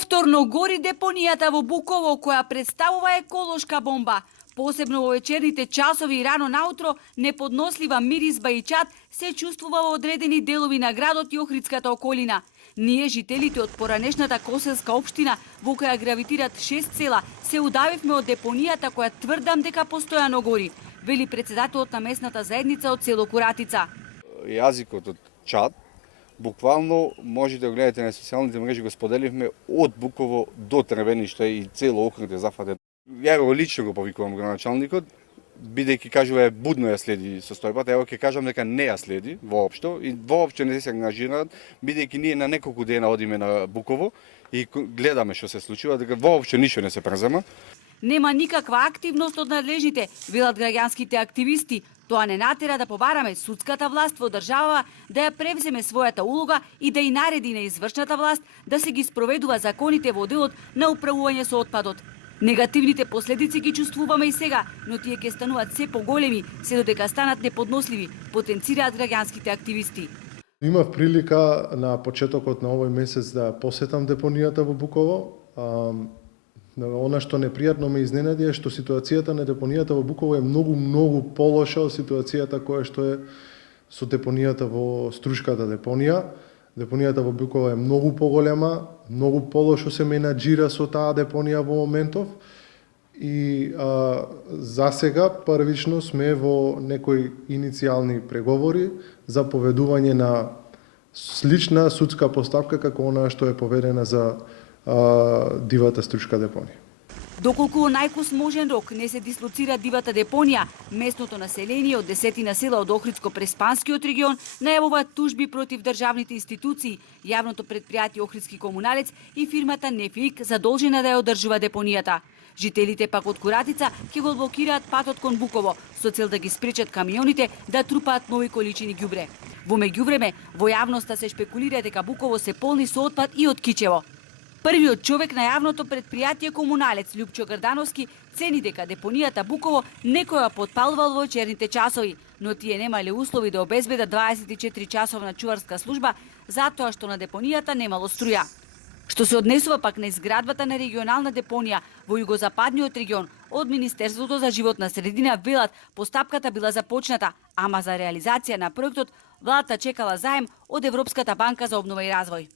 Повторно гори депонијата во Буково, која представува еколошка бомба. Посебно во вечерните часови и рано наутро, неподнослива миризба и чад се чувствува во одредени делови на градот и Охридската околина. Ние, жителите од поранешната Коселска општина, во која гравитират 6 села, се удавивме од депонијата која тврдам дека постојано гори, вели председателот на местната заедница од село Куратица. Јазикот од чад, буквално можете да гледате на социјалните мрежи, го споделивме од Буково до Трвениште и цело Охрид е зафатен. Ја го лично го повикувам градоначалникот, бидејќи кажува будно ја следи состојбата, ево ќе кажам дека не ја следи воопшто и воопшто не се ангажираат, бидејќи ние на неколку дена одиме на Буково и гледаме што се случува, дека воопшто ништо не се презема. Нема никаква активност од надлежните, велат граѓанските активисти. Тоа не натера да побараме судската власт во држава да ја превземе својата улога и да и нареди на извршната власт да се ги спроведува законите во делот на управување со отпадот. Негативните последици ги чувствуваме и сега, но тие ќе стануваат се поголеми, се додека станат неподносливи, потенцираат граѓанските активисти. Имав прилика на почетокот на овој месец да посетам депонијата во Буково. Она што непријатно ме изненади е што ситуацијата на депонијата во Буково е многу полоша од ситуацијата која што е со депонијата во Струшката депонија. Депонијата во Буково е многу поголема, многу полошо се менаџира со таа депонија во моментов и за сега првично сме во некои иницијални преговори за поведување на слична судска постапка како она што е поведена за дивата Струшка депонија. Доколку во најкосможен рок не се дислоцира дивата депонија, местното население од 10 села од Охридско-Преспанскиот регион најавуваат тужби против државните институции, јавното претпријатие Охридски комуналец и фирмата Нефик задолжена да ја одржува депонијата. Жителите пак од Куратица ќе го блокираат патот кон Буково со цел да ги спречат камионите да трупаат нови количини ѓубре. Во меѓувреме, во јавноста се шпекулира дека Буково се полни со отпад и од Кичево. Првиот човек на јавното претпријатие комуналец Љупчо Грдановски цени дека депонијата Буково некој ја потпалвал во вечерните часови, но тие немале услови да обезбедат 24 часовна чуварска служба затоа што на депонијата немало струја. Што се однесува пак на изградбата на регионална депонија во југозападниот регион, од Министерството за животна средина велат постапката била започната, ама за реализација на проектот владата чекала заем од Европската банка за обнова и развој.